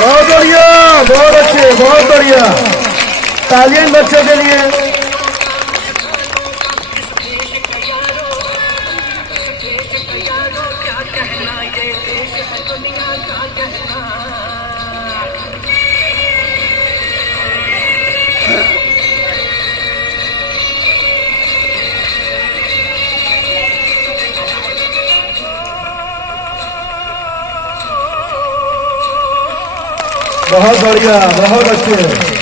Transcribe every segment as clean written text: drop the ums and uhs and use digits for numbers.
बहुत बढ़िया, बहुत अच्छे, बहुत बढ़िया। तालियां इन बच्चों के लिए। बहुत बढ़िया, बहुत अच्छे।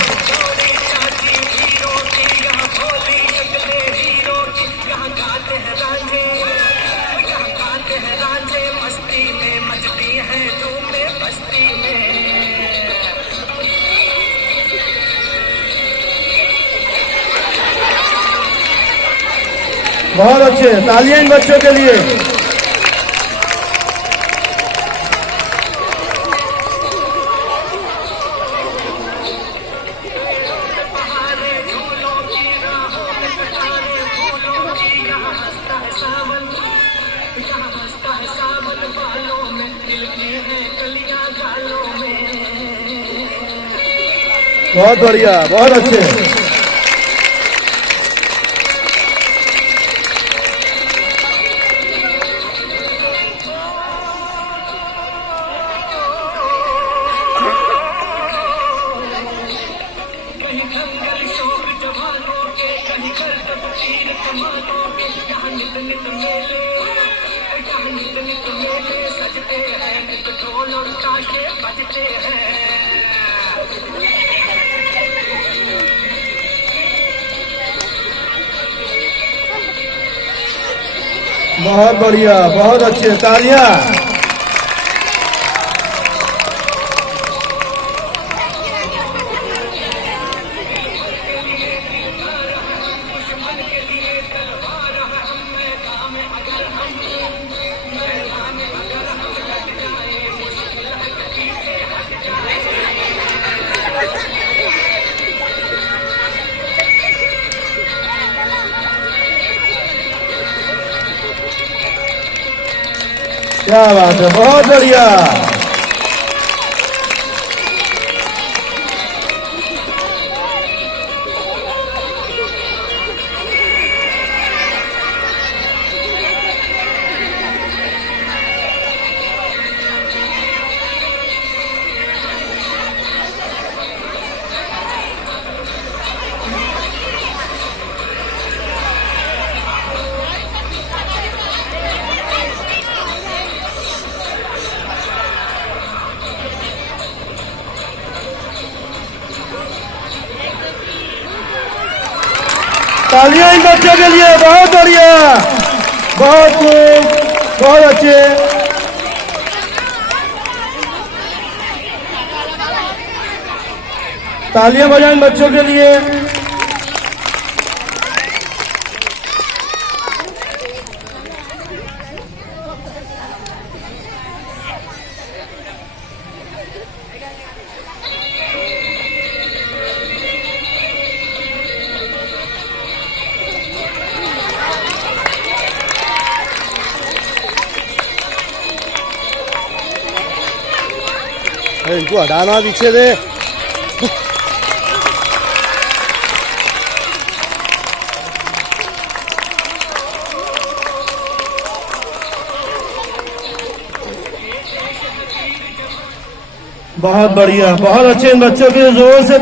बहुत अच्छे, तालियां इन बच्चों के लिए। बहुत बढ़िया, बहुत अच्छे। बहुत बढ़िया, बहुत अच्छे, तालियां। क्या बात है, बहुत बढ़िया। तालियां इन बच्चों के लिए। बहुत बढ़िया, बहुत खूब, बहुत अच्छे। तालियां बजाएं इन बच्चों के लिए। इनको हटाना पीछे से। बहुत बढ़िया, बहुत अच्छे। इन बच्चों के जोर से